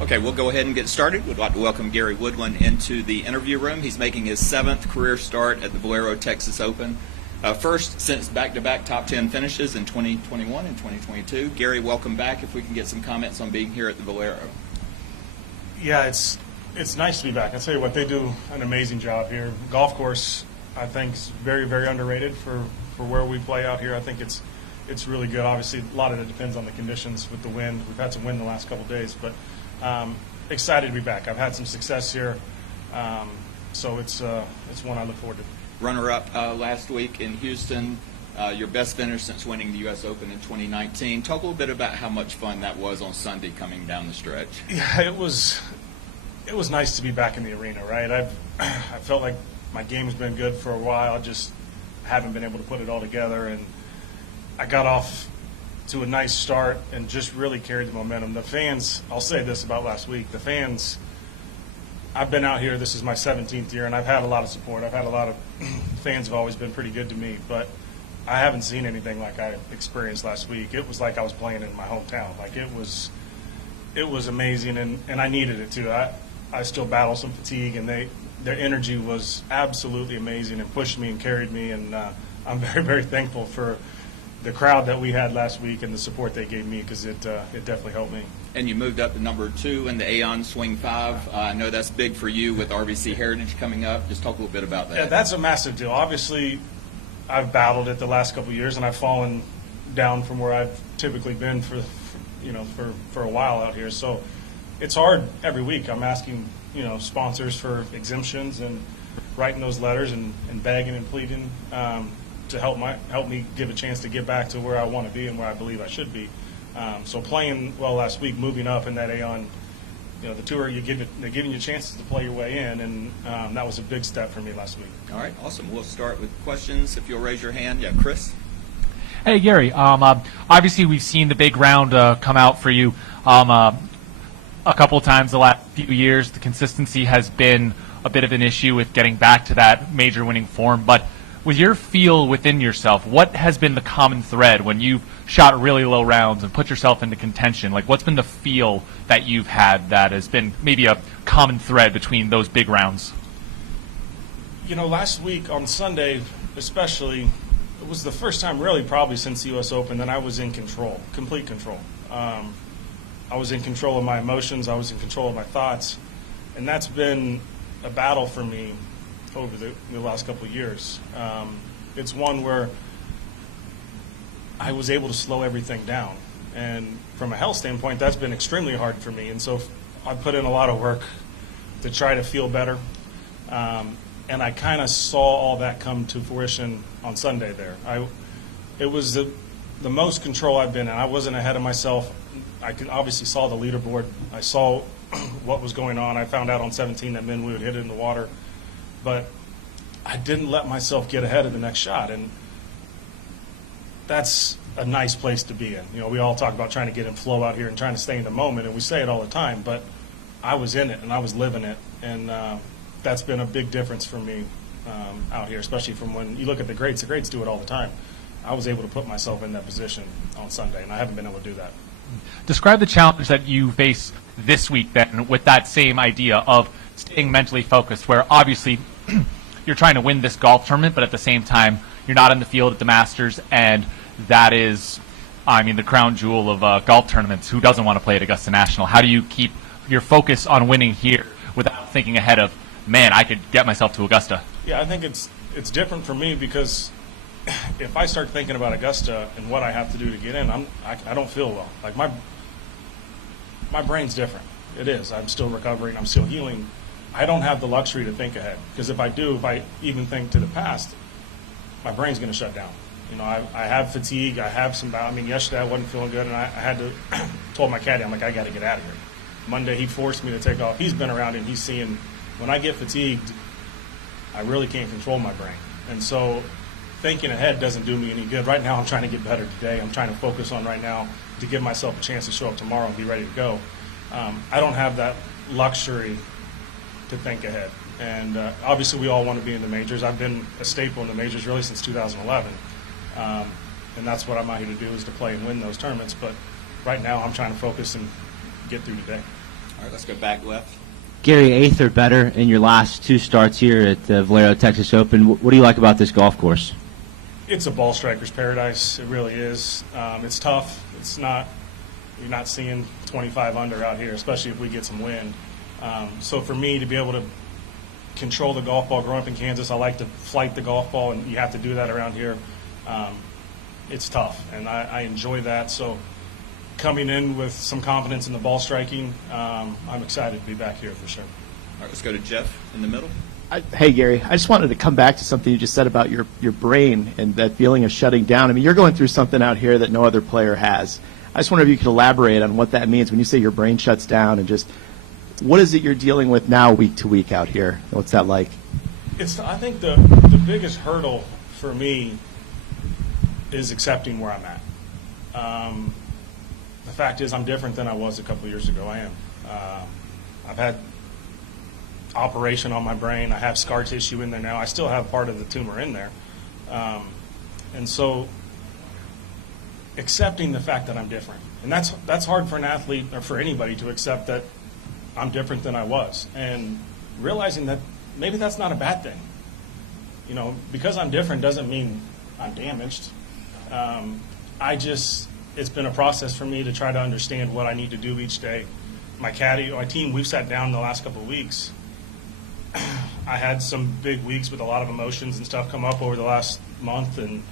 Okay, we'll go ahead and get started. We'd like to welcome Gary Woodland into the interview room. He's making his 7th career start at the Valero Texas Open. First since back-to-back top 10 finishes in 2021 and 2022. Gary, welcome back. If we can get some comments on being here at the Valero. Yeah, it's nice to be back. I tell you what, they do an amazing job here. Golf course, I think, is very, very underrated for where we play out here. I think it's really good. Obviously, a lot of it depends on the conditions with the wind. We've had some wind the last couple of days, but excited to be back. I've had some success here, so it's one I look forward to. Runner-up last week in Houston, your best finish since winning the U.S. Open in 2019. Talk a little bit about how much fun that was on Sunday coming down the stretch. Yeah, it was nice to be back in the arena, right? I felt like my game's been good for a while. I just haven't been able to put it all together, and I got off to a nice start and just really carried the momentum. The fans, I'll say this about last week, the fans, I've been out here, this is my 17th year, and I've had a lot of support. I've had a lot of fans have always been pretty good to me, but I haven't seen anything like I experienced last week. It was like I was playing in my hometown. Like it was amazing, and I needed it too. I still battle some fatigue, and their energy was absolutely amazing and pushed me and carried me, and I'm very, very thankful for the crowd that we had last week and the support they gave me, because it definitely helped me. And you moved up to number 2 in the Aon Swing 5. I know that's big for you with RBC Heritage coming up. Just talk a little bit about that. Yeah, that's a massive deal. Obviously, I've battled it the last couple of years, and I've fallen down from where I've typically been for a while out here. So it's hard every week. I'm asking sponsors for exemptions and writing those letters and begging and pleading to help me give a chance to get back to where I want to be and where I believe I should be. So playing well last week, moving up in that Aon, the tour, they're giving you chances to play your way in, and that was a big step for me last week. All right, awesome. We'll start with questions. If you'll raise your hand. Yeah, Chris. Hey, Gary. Obviously, we've seen the big round come out for you a couple of times the last few years. The consistency has been a bit of an issue with getting back to that major winning form, but with your feel within yourself, what has been the common thread when you've shot really low rounds and put yourself into contention? Like, what's been the feel that you've had that has been maybe a common thread between those big rounds? Last week on Sunday especially, it was the first time really probably since the U.S. Open that I was in control, complete control. I was in control of my emotions. I was in control of my thoughts. And that's been a battle for me over the last couple of years. It's one where I was able to slow everything down. And from a health standpoint, that's been extremely hard for me. And so I put in a lot of work to try to feel better. And I kind of saw all that come to fruition on Sunday there. It was the most control I've been in. I wasn't ahead of myself. I obviously saw the leaderboard. I saw what was going on. I found out on 17 that Min would hit it in the water. But I didn't let myself get ahead of the next shot, and that's a nice place to be in. We all talk about trying to get in flow out here and trying to stay in the moment, and we say it all the time, but I was in it, and I was living it, and that's been a big difference for me out here, especially from when you look at the greats. The greats do it all the time. I was able to put myself in that position on Sunday, and I haven't been able to do that. Describe the challenge that you face this week then with that same idea of staying mentally focused, where obviously you're trying to win this golf tournament, but at the same time you're not in the field at the Masters, and that is, the crown jewel of golf tournaments. Who doesn't want to play at Augusta National? How do you keep your focus on winning here without thinking ahead of, man, I could get myself to Augusta? Yeah, I think it's different for me, because if I start thinking about Augusta and what I have to do to get in, I don't feel well. Like my brain's different. It is. I'm still recovering. I'm still healing. I don't have the luxury to think ahead, because if I even think to the past, my brain's going to shut down. I have fatigue. I have some. Yesterday I wasn't feeling good, and I had to told my caddy, I'm like, I got to get out of here. Monday he forced me to take off. He's been around, and he's seeing when I get fatigued, I really can't control my brain, and so thinking ahead doesn't do me any good. Right now I'm trying to get better today. I'm trying to focus on right now to give myself a chance to show up tomorrow and be ready to go. I don't have that luxury to think ahead. And obviously we all want to be in the majors. I've been a staple in the majors really since 2011. And that's what I'm out here to do, is to play and win those tournaments. But right now I'm trying to focus and get through today. All right, let's go back left. Gary, eighth or better in your last 2 starts here at the Valero Texas Open. What do you like about this golf course? It's a ball striker's paradise. It really is. It's tough. It's not. You're not seeing 25 under out here, especially if we get some wind. So for me to be able to control the golf ball, growing up in Kansas, I like to flight the golf ball, and you have to do that around here. It's tough, and I enjoy that. So coming in with some confidence in the ball striking, I'm excited to be back here for sure. All right, let's go to Jeff in the middle. Hey, Gary, I just wanted to come back to something you just said about your brain and that feeling of shutting down. I mean, you're going through something out here that no other player has. I just wonder if you could elaborate on what that means when you say your brain shuts down, and just what is it you're dealing with now week to week out here? What's that like? I think the biggest hurdle for me is accepting where I'm at. The fact is I'm different than I was a couple of years ago. I am. I've had operation on my brain. I have scar tissue in there now. I still have part of the tumor in there. And so accepting the fact that I'm different. And that's hard for an athlete or for anybody to accept that I'm different than I was. And realizing that maybe that's not a bad thing. You know, because I'm different doesn't mean I'm damaged. It's been a process for me to try to understand what I need to do each day. My caddy, my team, we've sat down the last couple of weeks. I had some big weeks with a lot of emotions and stuff come up over the last month, and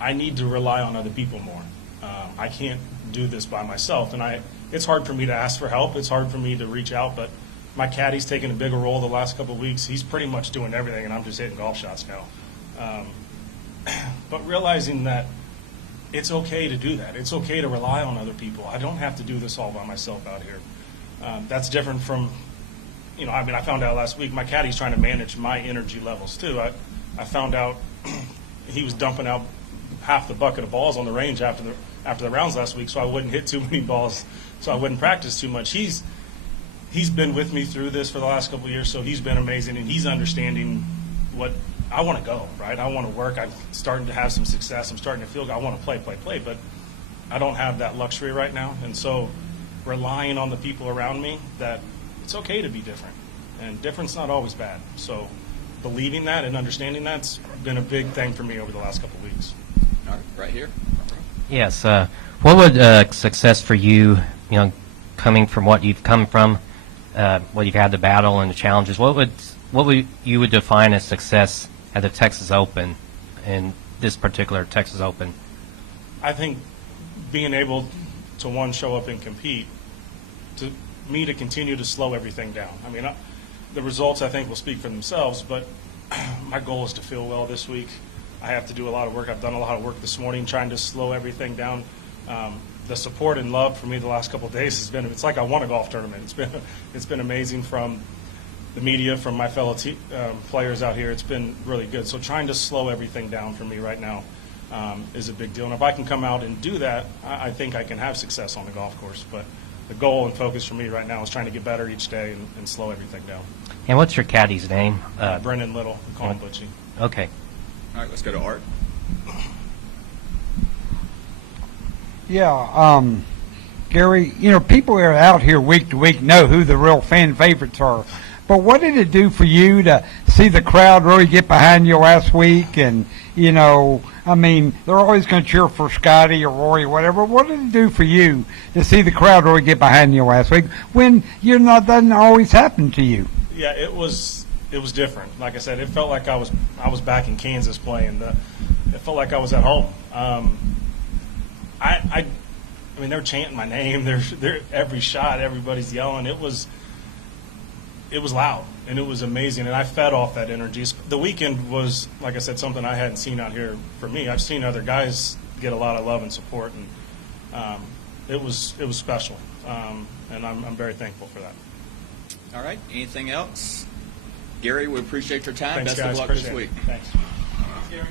I need to rely on other people more. I can't do this by myself, and it's hard for me to ask for help. It's hard for me to reach out, but my caddy's taken a bigger role the last couple of weeks. He's pretty much doing everything, and I'm just hitting golf shots now. But realizing that it's okay to do that. It's okay to rely on other people. I don't have to do this all by myself out here. That's different from, I found out last week my caddy's trying to manage my energy levels too. I found out he was dumping out half the bucket of balls on the range after the rounds last week, so I wouldn't hit too many balls, so I wouldn't practice too much. He's been with me through this for the last couple of years, so he's been amazing, and he's understanding what I want to go, right? I want to work. I'm starting to have some success. I'm starting to feel good. I want to play, but I don't have that luxury right now. And so relying on the people around me that it's okay to be different, and different's not always bad. So believing that and understanding that's been a big thing for me over the last couple of weeks. All right, right here. Yes. What would success for you, coming from what you've come from, what you've had the battle and the challenges, what would you would define as success at the Texas Open, in this particular Texas Open? I think being able to, show up and compete, to continue to slow everything down. I mean, the results I think will speak for themselves, but my goal is to feel well this week. I have to do a lot of work. I've done a lot of work this morning trying to slow everything down. The support and love for me the last couple of days has been, it's like I won a golf tournament. It's been amazing from the media, from my fellow players out here. It's been really good. So trying to slow everything down for me right now is a big deal. And if I can come out and do that, I think I can have success on the golf course. But the goal and focus for me right now is trying to get better each day and slow everything down. And what's your caddy's name? Brendan Little, call him Butchie. Okay. All right, let's go to Art. Yeah, Gary, people who are out here week to week know who the real fan favorites are. But what did it do for you to see the crowd really get behind you last week? And, they're always going to cheer for Scotty or Rory or whatever. What did it do for you to see the crowd really get behind you last week when doesn't always happen to you? Yeah, it was different. Like I said, it felt like I was back in Kansas playing. It felt like I was at home. They're chanting my name. They're every shot, everybody's yelling. It was loud, and it was amazing, and I fed off that energy. The weekend was, like I said, something I hadn't seen out here for me. I've seen other guys get a lot of love and support, and it was special, and I'm very thankful for that. All right, anything else? Gary, we appreciate your time. Thanks, Best guys. of luck this Appreciate week. it. Thanks. Thanks, Gary.